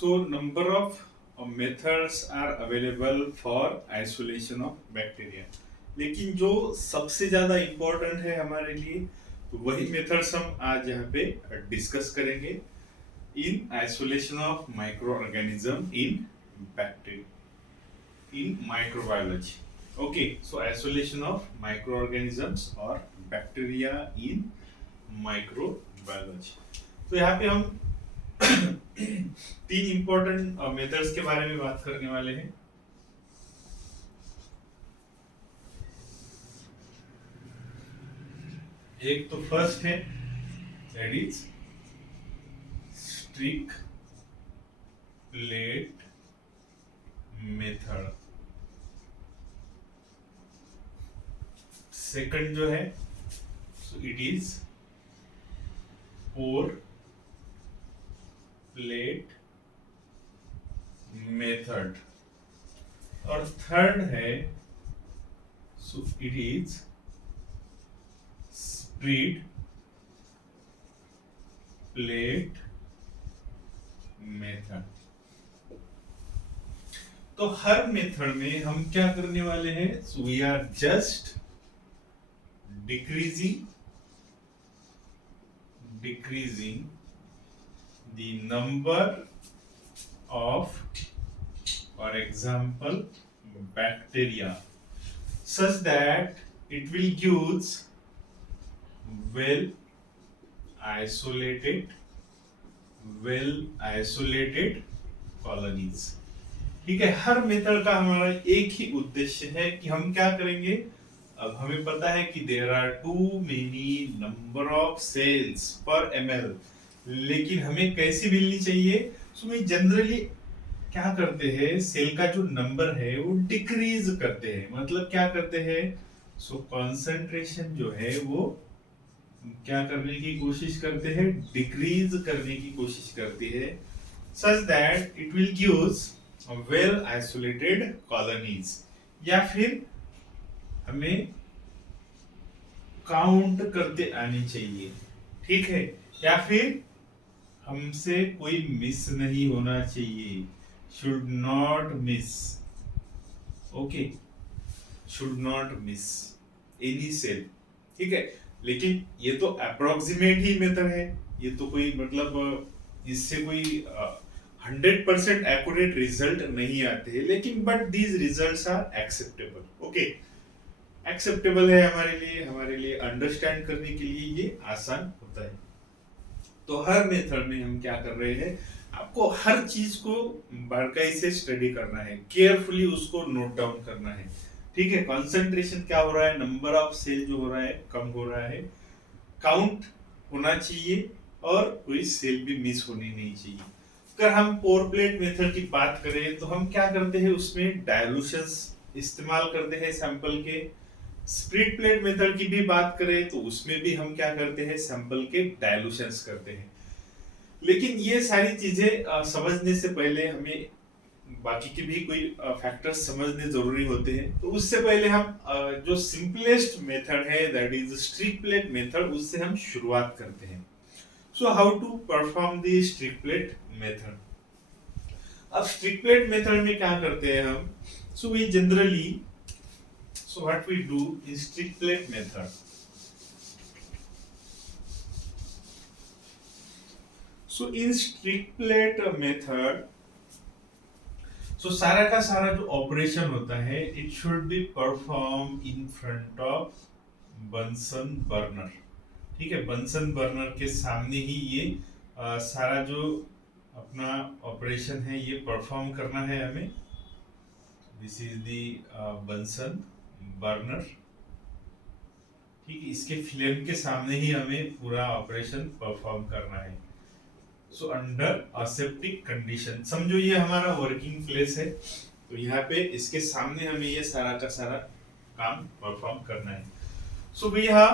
So number of methods are available for isolation of bacteria. लेकिन जो सबसे ज्यादा इम्पोर्टेंट है हमारे लिए तो वही मेथड्स हम आज यहाँ पे डिस्कस करेंगे in isolation of micro organism in bacteria in microbiology. Okay, so isolation of microorganisms or bacteria in microbiology. तो यहाँ पे हम तीन इंपॉर्टेंट मेथड्स के बारे में बात करने वाले हैं. एक तो फर्स्ट है that is streak plate method. Second जो है so it is pour plate method. और थर्ड है so it is spread plate method. तो हर मेथड में हम क्या करने वाले हैं so we are just decreasing the number of, for example, bacteria such that it will gives well isolated colonies. ठीक है, हर मेथड का हमारा एक ही उद्देश्य है कि हम क्या करेंगे. अब हमें पता है कि there are too many number of cells per ml, लेकिन हमें कैसी मिलनी चाहिए. सो मैं जनरली क्या करते हैं सेल का जो नंबर है वो डिक्रीज करते हैं. मतलब क्या करते हैं सो कंसंट्रेशन जो है वो क्या करने की कोशिश करते हैं डिक्रीज करने की कोशिश करती है such that it will gives well isolated colonies. या फिर हमें काउंट करते आनी चाहिए. ठीक है, या फिर हमसे कोई मिस नहीं होना चाहिए. Should not miss. Okay, should not miss any cell. ठीक है, लेकिन ये तो अप्रोक्सीमेट ही मेथड है. ये तो कोई मतलब इससे कोई 100% एक्यूरेट रिजल्ट नहीं आते हैं, लेकिन but these results are acceptable. Okay, acceptable है हमारे लिए अंडरस्टैंड करने के लिए ये आसान होता है. तो हर मेथड में हम क्या कर रहे हैं, आपको हर चीज को बारीकाई से स्टडी करना है, केयरफुली उसको नोट डाउन करना है. ठीक है, कंसंट्रेशन क्या हो रहा है, नंबर ऑफ सेल जो हो रहा है कम हो रहा है, काउंट होना चाहिए और कोई सेल भी मिस होनी नहीं चाहिए. अगर हम पोर प्लेट मेथड की बात करें तो हम क्या करते हैं उसमें डायलूशंस इस्तेमाल करते हैं सैंपल के. स्प्लिट प्लेट मेथड की भी बात करें तो उसमें भी हम क्या करते हैं सैंपल के डायलूशंस करते हैं. लेकिन ये सारी चीजें समझने से पहले हमें बाकी के भी कोई फैक्टर्स समझने जरूरी होते हैं. तो उससे पहले हम जो सिंपलेस्ट मेथड है that is streak plate method, उससे हम शुरुआत करते हैं. So how to perform the streak plate method. अब स्ट्रिक प्लेट मेथड में क्या करते हैं हम. So we generally So what we do in strict plate method. So in strict plate method, so सारा का सारा जो ऑपरेशन होता है it should be performed in front of Bunsen burner. ठीक है, बंसन बर्नर के सामने ही ये सारा जो अपना ऑपरेशन है ये परफॉर्म करना है हमें. This is the Bunsen burner. ठीक है, इसके फ्लेम के सामने ही हमें पूरा ऑपरेशन परफॉर्म करना है. सो अंडर असेप्टिक कंडीशन, समझो ये हमारा वर्किंग प्लेस है, तो यहाँ पे इसके सामने हमें ये सारा का सारा काम परफॉर्म करना है. सो भैया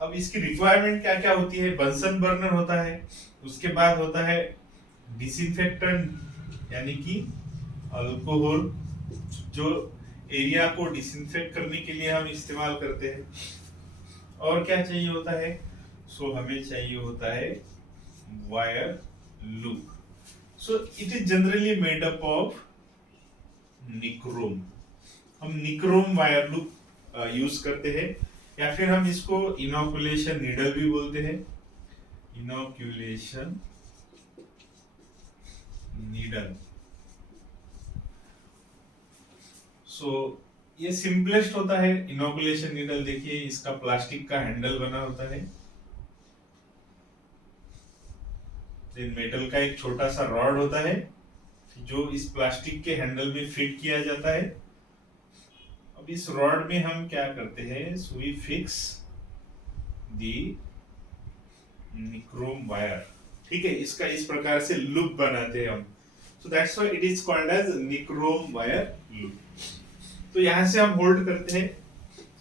अब इसकी रिक्वायरमेंट क्या क्या होती है. बंसन बर्नर होता है, उसके बाद होता है डिसइंफेक्टेंट यानी कि अल्कोहल, जो एरिया को डिसइंफेक्ट करने के लिए हम इस्तेमाल करते हैं. और क्या चाहिए होता है, सो हमें चाहिए होता है wire loop. So it is generally made up of nichrome. हम निक्रोम वायर लूप यूज करते हैं, या फिर हम इसको इनोकुलेशन नीडल भी बोलते हैं. Inoculation needle. सो ये सिंपलेस्ट होता है इनोकुलेशन नीडल. देखिए इसका प्लास्टिक का हैंडल बना होता है, मेटल का एक छोटा सा रॉड होता है जो इस प्लास्टिक के हैंडल में फिट किया जाता है. अब इस रॉड में हम क्या करते हैं, so we fix the nichrome wire. ठीक है, इसका इस प्रकार से लूप बनाते हैं हम. So that's why it is called as nichrome wire loop. तो यहाँ से हम होल्ड करते हैं,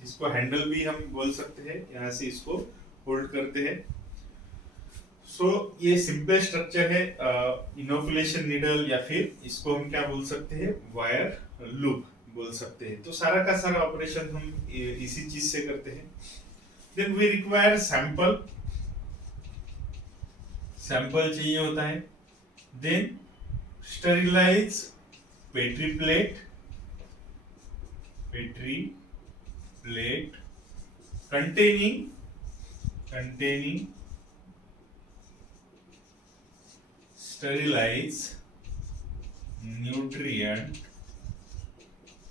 इसको हैंडल भी हम बोल सकते हैं. यहाँ से इसको होल्ड करते हैं. सो ये सिंपल स्ट्रक्चर है इनोकुलेशन नीडल, या फिर इसको हम क्या बोल सकते हैं, वायर लूप बोल सकते हैं. तो सारा का सारा ऑपरेशन हम इसी चीज से करते हैं. Then we require sample. Sample चाहिए होता है. Then sterilise petri plate. Petri plate containing sterilize nutrient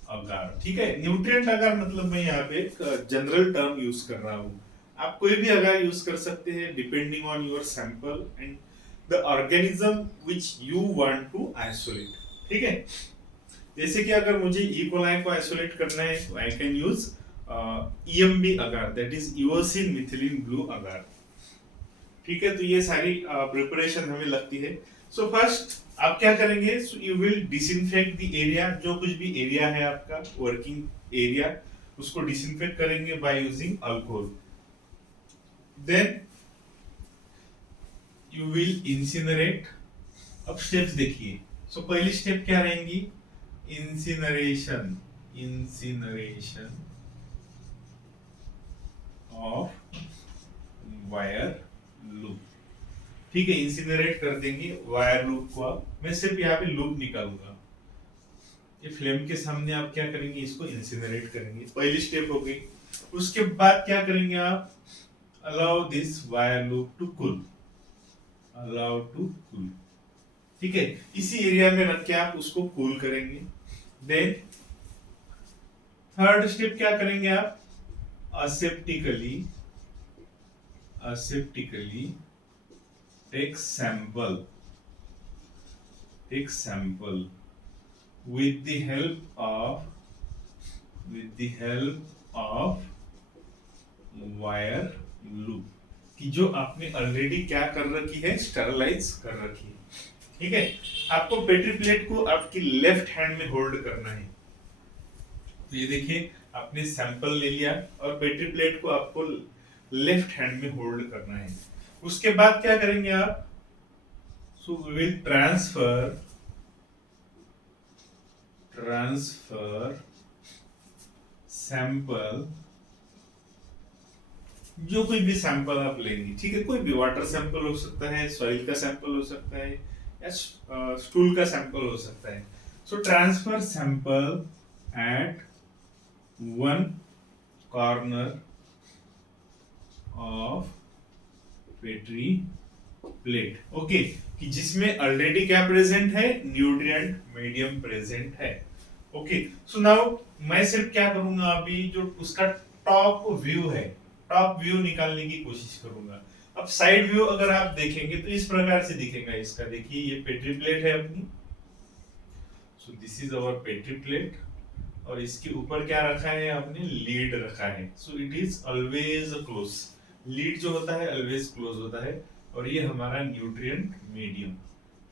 agar. ठीक है, न्यूट्रिएंट अगार मतलब मैं यहाँ पे एक जनरल टर्म यूज कर रहा हूँ. आप कोई भी अगार यूज कर सकते हैं depending on your sample and the organism which you want to isolate. ठीक है, जैसे कि अगर मुझे ई कोलाई को आइसोलेट करना है तो I can use EMB agar, that is eosin methylene blue agar. ठीक है, तो ये सारी प्रिपरेशन हमें लगती है. सो फर्स्ट आप क्या करेंगे, so you will disinfect the area. जो कुछ भी एरिया है आपका वर्किंग एरिया, उसको डिसइंफेक्ट करेंगे by using alcohol. Then you will incinerate. अब स्टेप्स देखिए. सो पहली स्टेप क्या रहेंगी, incineration. Incineration of wire loop. ठीक है, इंसिनरेट कर देंगे वायर लूप को. मैं सिर्फ यहाँ पे लूप निकालूंगा. ये फ्लेम के सामने आप क्या करेंगे, इसको इंसिनरेट करेंगे. पहली स्टेप हो गई. उसके बाद क्या करेंगे आप, allow this wire loop to cool. Allow to cool. ठीक है, इसी एरिया में रख के आप उसको कूल करेंगे. देन थर्ड स्टेप क्या करेंगे आप, aseptically take sample with the help of wire loop, कि जो आपने ऑलरेडी क्या कर रखी है, स्टरलाइज कर रखी है. ठीक है, आपको पेट्री प्लेट को आपकी लेफ्ट हैंड में होल्ड करना है. तो ये देखिए आपने सैंपल ले लिया और पेट्री प्लेट को आपको लेफ्ट हैंड में होल्ड करना है. उसके बाद क्या करेंगे आप, so we will transfer sample. जो कोई भी सैंपल आप लेंगे, ठीक है, कोई भी वाटर सैंपल हो सकता है, सॉइल का सैंपल हो सकता है, या स्टूल का सैंपल हो सकता है. सो transfer sample eight one corner of petri plate. Okay, कि जिसमें ऑलरेडी क्या प्रेजेंट है, न्यूट्रिएंट मीडियम प्रेजेंट है. ओके, सो नाउ मैं सिर्फ क्या करूंगा, अभी जो उसका टॉप व्यू है, टॉप व्यू निकालने की कोशिश करूंगा. अब साइड व्यू अगर आप देखेंगे तो इस प्रकार से दिखेगा इसका. देखिए ये पेट्री प्लेट है अपनी. So this is our petri plate, और इसके ऊपर क्या रखा है आपने, लीड रखा है. So it is always close. Lead जो होता है ऑलवेज क्लोज होता है. और ये हमारा न्यूट्रिएंट मीडियम,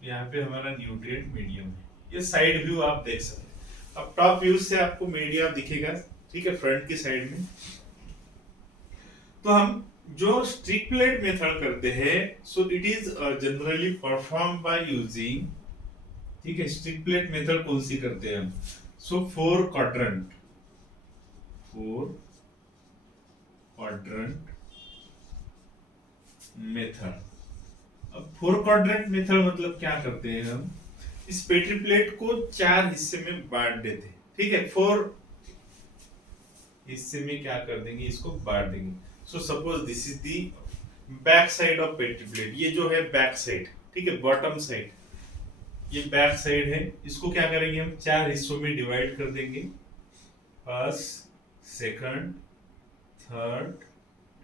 यहाँ पे हमारा न्यूट्रिएंट मीडियम है. ये साइड व्यू आप देख सकते हैं. अब टॉप व्यू से आपको मीडिया दिखेगा, ठीक है, फ्रंट की साइड में. तो हम जो स्ट्रिक प्लेट मेथड करते हैं, सो it is generally perform by using, ठीक है, स्ट्रिक प्लेट मेथड कौन सी करते हैं हम, सो 4 quadrant मेथड. अब अब 4 क्वाड्रेंट मेथड मतलब क्या करते हैं हम, इस पेट्री प्लेट को 4 हिस्से में बांट देते हैं, ठीक है। 4 हिस्से में क्या कर देंगे, इसको बांट देंगे। So suppose this is the back side of petri plate, ये जो है बैक साइड, ठीक है, बॉटम साइड, ये बैक साइड है। इसको क्या करेंगे हम, 4 हिस्सों में डिवाइड कर देंगे, first, second, third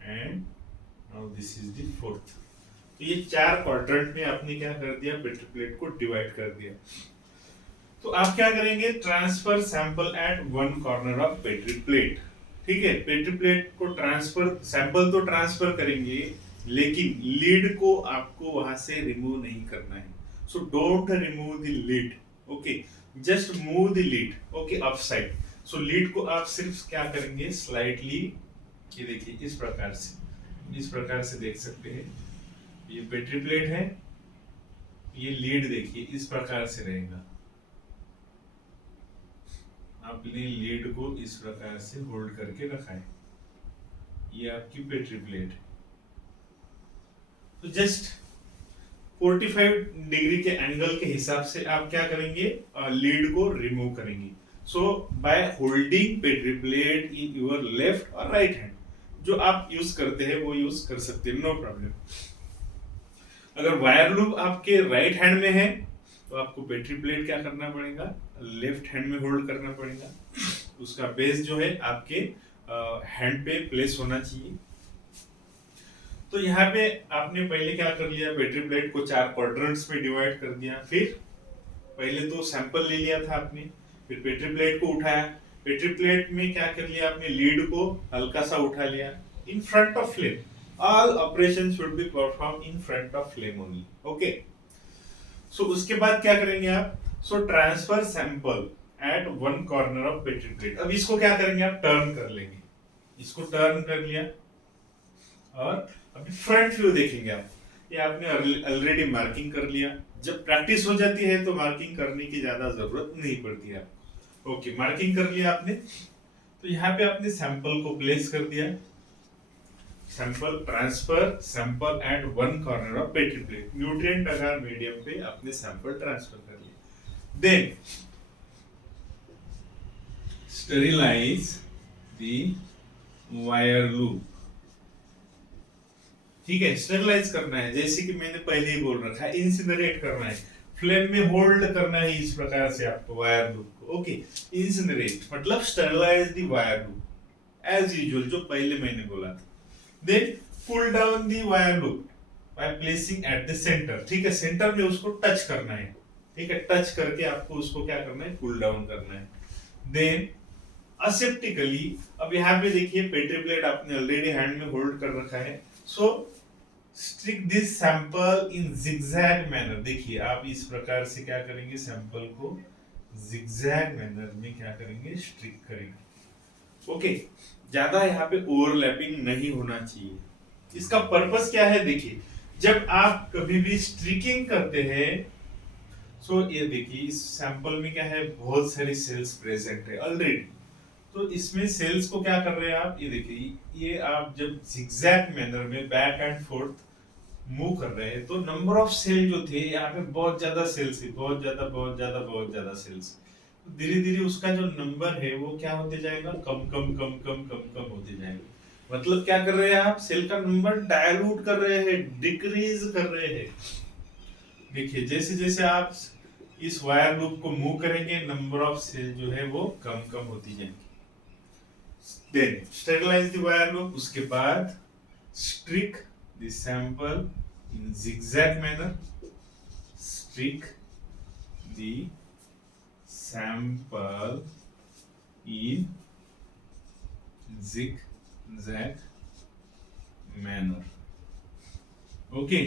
and now this is the fourth. तो ये 4 क्वाड्रेंट में आपने क्या कर दिया, पेट्री प्लेट को डिवाइड कर दिया। तो आप क्या करेंगे, transfer sample at one corner of petri plate, ठीक है। पेट्री प्लेट को ट्रांसफर, सैंपल तो ट्रांसफर करेंगे, लेकिन लीड को आपको वहां से रिमूव नहीं करना है। So don't remove the lead, okay, just move the lead, okay, up side. So lead को आप सिर्फ क्या करेंगे, स्लाइटली, ये देखिए इस प्रकार से देख सकते हैं। ये पेट्री प्लेट है, ये लीड देखिए इस प्रकार से रहेगा। आपने लीड को इस प्रकार से होल्ड करके रखा है, ये आपकी पेट्री प्लेट है। तो जस्ट 45 डिग्री के एंगल के हिसाब से आप क्या करेंगे, लीड को रिमूव करेंगे। So by holding petri plate in your left और राइट हैंड, जो आप यूज करते हैं वो यूज कर सकते हैं, नो प्रॉब्लम। अगर वायर लूप आपके राइट हैंड में है तो आपको पेट्री प्लेट क्या करना पड़ेगा, लेफ्ट हैंड में होल्ड करना पड़ेगा। उसका बेस जो है आपके हैंड पे प्लेस होना चाहिए। तो यहाँ पे आपने पहले क्या कर लिया, पेट्री प्लेट को 4 क्वाड्रेंट्स में डिवाइड कर दिया। फिर पहले तो सैंपल ले लिया था आपने, फिर पेट्री प्लेट को उठाया, पेट्री प्लेट में क्या कर लिया आपने, लीड को हल्का सा उठा लिया in front of flame. All operations should be performed in front of flame only. Okay. So उसके बाद क्या करेंगे आप, so transfer sample at one corner of petri plate। अब इसको क्या करेंगे आप, टर्न कर लेंगे, इसको टर्न कर लिया और अभी फ्रंट व्यू देखेंगे आप। ये आपने ऑलरेडी मार्किंग कर लिया, जब प्रैक्टिस हो जाती है तो मार्किंग करने की ज्यादा जरूरत नहीं पड़ती है। ओके, मार्किंग कर लिया आपने। तो यहाँ पे आपने सैंपल को प्लेस कर दिया, sample transfer sample at one corner of petri plate, nutrient agar medium पे आपने सैंपल ट्रांसफर कर लिया। Then sterilise the wire loop, ठीक है, स्टेरिलाइज करना है, जैसे कि मैंने पहले ही बोल रखा है, इंसिनरेट करना है, फ्लेम में होल्ड करना है इस प्रकार से आपको वायर लूप को। ओके, इंसिनरेट मतलब sterilise the wire loop as usual, जो पहले मैंने बोला था। Then pull down the wire loop by placing at the center, ठीक है, सेंटर में उसको टच करना है, ठीक है, टच करके आपको उसको क्या करना है, पुल डाउन करना है। देन असेप्टिकली, अब यहाँ पे देखिए पेट्री प्लेट आपने ऑलरेडी हैंड में होल्ड कर रखा है। So streak this sample in zigzag manner, देखिए आप इस प्रकार से क्या करेंगे, सैंपल को जिगजैग मैनर में क्या करेंगे, स्ट्रिक करेंगे। ओके, ज्यादा यहाँ पे ओवरलैपिंग नहीं होना चाहिए। इसका पर्पस क्या है, देखिए जब आप कभी भी स्ट्रिकिंग करते हैं, सो ये देखिए इस सैंपल में क्या है, बहुत सारी सेल्स प्रेजेंट है ऑलरेडी। तो इसमें सेल्स को क्या कर रहे हैं आप, ये देखिए, ये आप जब जिगजैग मैनर में बैक एंड फोर्थ मूव कर रहे हैं तो नंबर ऑफ सेल जो थे यहाँ पे बहुत ज्यादा सेल्स है, बहुत ज्यादा सेल्स। धीरे धीरे उसका जो नंबर है वो क्या होते जाएगा, कम कम कम कम कम कम होते जाएगा। मतलब क्या कर रहे हैं आप, सेल का नंबर डायलूट कर रहे हैं, डिक्रीज कर रहे हैं। देखिए जैसे जैसे आप इस वायर लूप को मूव करेंगे, नंबर ऑफ सेल जो है वो कम कम होती जाएंगी। Then sterilise the wire loop, उसके बाद streak the sample in zigzag manner, streak the sample in zigzag manner. Okay,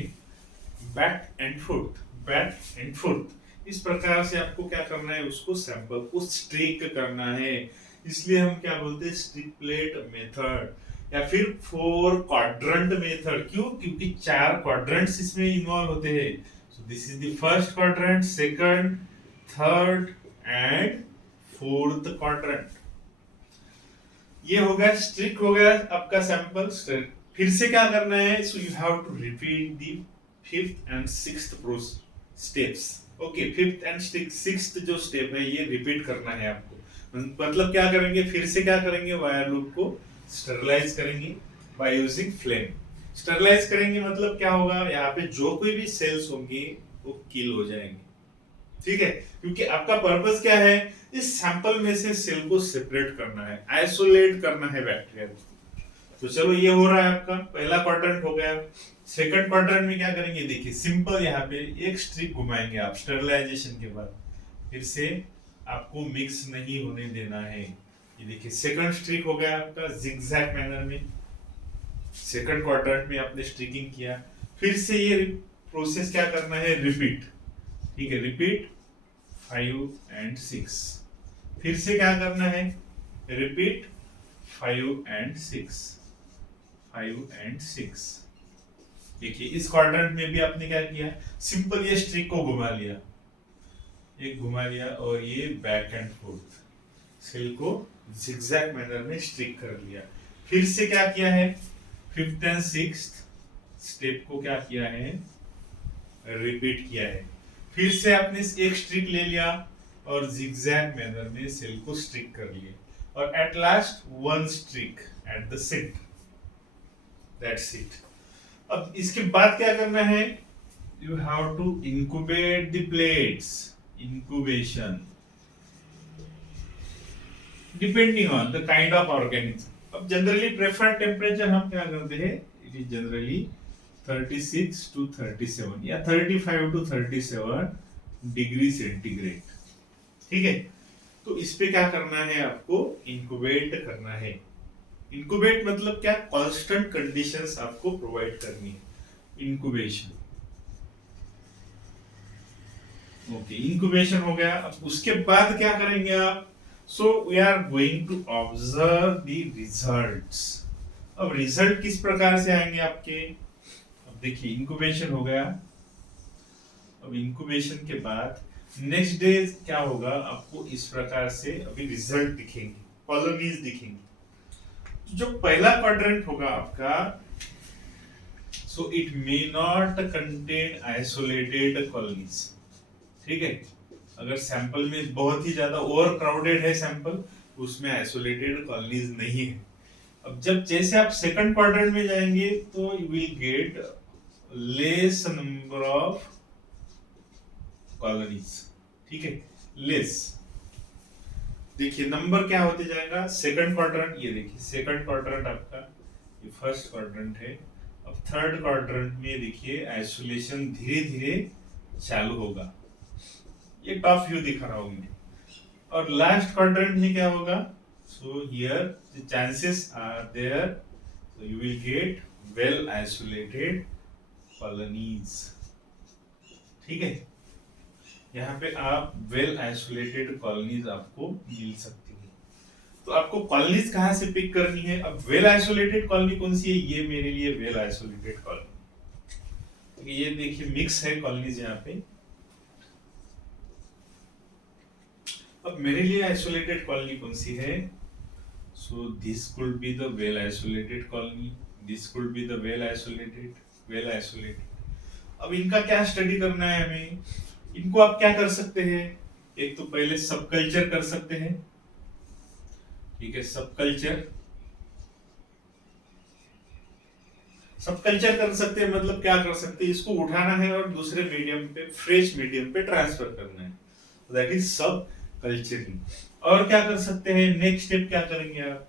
back and forth इस प्रकार से आपको क्या करना है, उसको सैंपल को स्ट्रिक करना है। इसलिए हम क्या बोलते हैं, स्ट्रिक प्लेट मेथड या फिर 4 क्वाड्रेंट मेथड। क्यों, क्योंकि 4 क्वाड्रेंट्स इसमें इन्वॉल्व होते हैं। सो this is the first quadrant, second, third and fourth quadrant. ये हो गया स्ट्रिक, हो गया आपका सैंपल। फिर से क्या करना है, so you have to repeat the fifth and sixth steps. Okay, fifth and sixth जो स्टेप है ये रिपीट करना है आपको। मतलब क्या करेंगे, फिर से क्या करेंगे, वायर लूप को स्टरलाइज करेंगे बाय यूजिंग फ्लेम। स्टरलाइज करेंगे मतलब क्या होगा, यहाँ पे जो कोई भी सेल्स होंगी वो किल हो जाएंगे। ठीक है, क्योंकि आपका पर्पस क्या है, इस सैंपल में से सेल को सेपरेट करना है, आइसोलेट करना है बैक्टीरिया को। तो चलो ये हो रहा है, आपका पहला क्वाड्रेंट हो गया। सेकंड क्वाड्रेंट में क्या करेंगे, देखिए सिंपल, यहाँ पे एक स्ट्रिक घुमाएंगे आप स्टरलाइजेशन के बाद। फिर से आपको मिक्स नहीं होने देना है। ये देखिए सेकंड स्ट्रिक हो गया आपका जिगजैग मैनर में। सेकंड क्वाड्रेंट में आपने स्ट्रिकिंग किया, फिर से ये प्रोसेस क्या करना है, रिपीट। ठीक है, रिपीट 5 एंड 6। फिर से क्या करना है, रिपीट 5 एंड 6, 5 एंड 6। देखिए इस क्वाड्रेंट में भी आपने क्या किया, सिंपल ये स्ट्रिक को घुमा लिया, एक घुमा लिया और ये बैक एंड फोर्थ सेल को जिगजैग मैनर में स्ट्रिक कर लिया। फिर से क्या किया है, फिफ्थ एंड सिक्स्थ स्टेप को क्या किया है, रिपीट किया है। फिर से आपने एक स्ट्रिक ले लिया और जिगजैग मैनर में सेल को स्ट्रिक कर लिया, और at last one streak at the centre, that's it. अब इसके बाद क्या करना है, you have to incubate the plates, incubation depending on the kind of organism. अब जनरली प्रेफर्ड टेम्परेचर हम क्या करते हैं, इट इज जनरली 36 to 37 या 35 to 37 डिग्री सेंटीग्रेड। ठीक है, तो इस पे क्या करना है, आपको इंक्यूबेट करना है। इंक्यूबेट मतलब क्या, कांस्टेंट कंडीशंस आपको प्रोवाइड करनी है, इंक्यूबेशन। ओके, इंक्यूबेशन हो गया। अब उसके बाद क्या करेंगे आप, so we are going to observe the results. अब रिजल्ट किस प्रकार से आएंगे आपके, अब देखिए इंक्यूबेशन हो गया। अब इंक्यूबेशन के बाद नेक्स्ट डे क्या होगा, आपको इस प्रकार से अभी रिजल्ट दिखेंगे, कॉलोनीज दिखेंगी। जो पहला क्वाड्रेंट होगा आपका, so it may not contain isolated colonies. ठीक है, अगर सैंपल में बहुत ही ज्यादा ओवर क्राउडेड है सैंपल, उसमें आइसोलेटेड कॉलोनीज नहीं है। अब जब जैसे आप सेकंड क्वाड्रेंट में जाएंगे तो you will get less number of colonies. ठीक है, लेस। देखिए नंबर क्या होते जाएगा, सेकंड क्वाड्रेंट, ये देखिए सेकंड क्वाड्रेंट आपका, ये फर्स्ट क्वाड्रेंट है। अब थर्ड क्वाड्रेंट में देखिए आइसोलेशन धीरे धीरे चालू होगा, ये टॉप व्यू दिखा रहा हूं मैं। और लास्ट क्वाड्रेंट में क्या होगा, so here the chances are there, so you will get well isolated colonies. ठीक है, यहाँ पे आप वेल आइसोलेटेड कॉलोनीज आपको मिल सकती है। तो आपको कॉलोनीज कहाँ से पिक करनी है, अब वेल आइसोलेटेड कॉलोनी कौन सी है, ये मेरे लिए वेल आइसोलेटेड कॉलोनी। ये देखिए मिक्स है कॉलोनीज यहाँ पे। अब मेरे लिए आइसोलेटेड कॉलोनी कौन सी है, so this could be the well isolated colony, this could be the well isolated. अब इनका क्या स्टडी करना है हमें, इनको आप क्या कर सकते हैं, एक तो पहले सब कल्चर कर सकते हैं। ठीक है, सब कल्चर कर सकते हैं, मतलब क्या कर सकते हैं, इसको उठाना है और दूसरे मीडियम पे, फ्रेश मीडियम पे ट्रांसफर करना है, दैट इज सब कल्चरिंग। और क्या कर सकते हैं, नेक्स्ट स्टेप क्या करेंगे आप,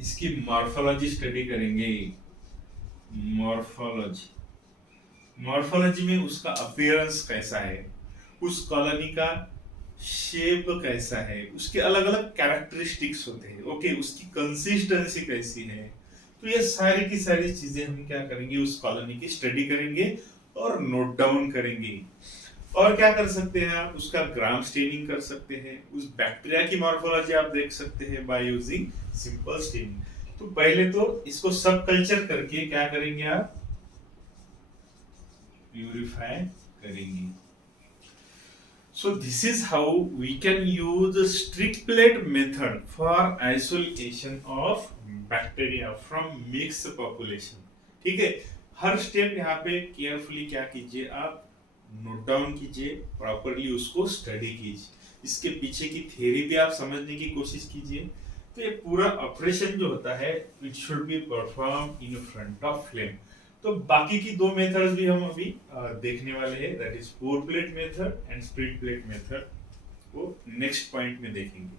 इसकी मॉर्फोलॉजी स्टडी करेंगे। मॉर्फोलॉजी में उसका अपीयरेंस कैसा है, उस कॉलोनी का शेप कैसा है, उसके अलग अलग कैरेक्टरिस्टिक्स होते हैं। ओके, उसकी कंसिस्टेंसी कैसी है, तो ये सारी की सारी चीजें हम क्या करेंगे, उस कॉलोनी की स्टडी करेंगे और नोट डाउन करेंगे। और क्या कर सकते हैं आप, उसका ग्राम स्टेनिंग कर सकते हैं, उस बैक्टीरिया की मॉर्फोलॉजी आप देख सकते हैं बाय यूजिंग सिंपल स्टेनिंग। तो पहले तो इसको सब कल्चर करके क्या करेंगे आप, प्यूरिफाई करेंगे। So this is how we can use the striplet method for isolation of bacteria from mixed population. ठीक है, हर स्टेप यहाँ पे केयरफुली क्या कीजिए, आप नोट डाउन कीजिए, प्रॉपरली उसको स्टडी कीजिए, इसके पीछे की थ्योरी भी आप समझने की कोशिश कीजिए। तो ये पूरा ऑपरेशन जो होता है it should be perform in front of flame. तो बाकी की दो मेथड्स भी हम अभी देखने वाले हैं, that is pour plate method and split plate method, वो नेक्स्ट पॉइंट में देखेंगे।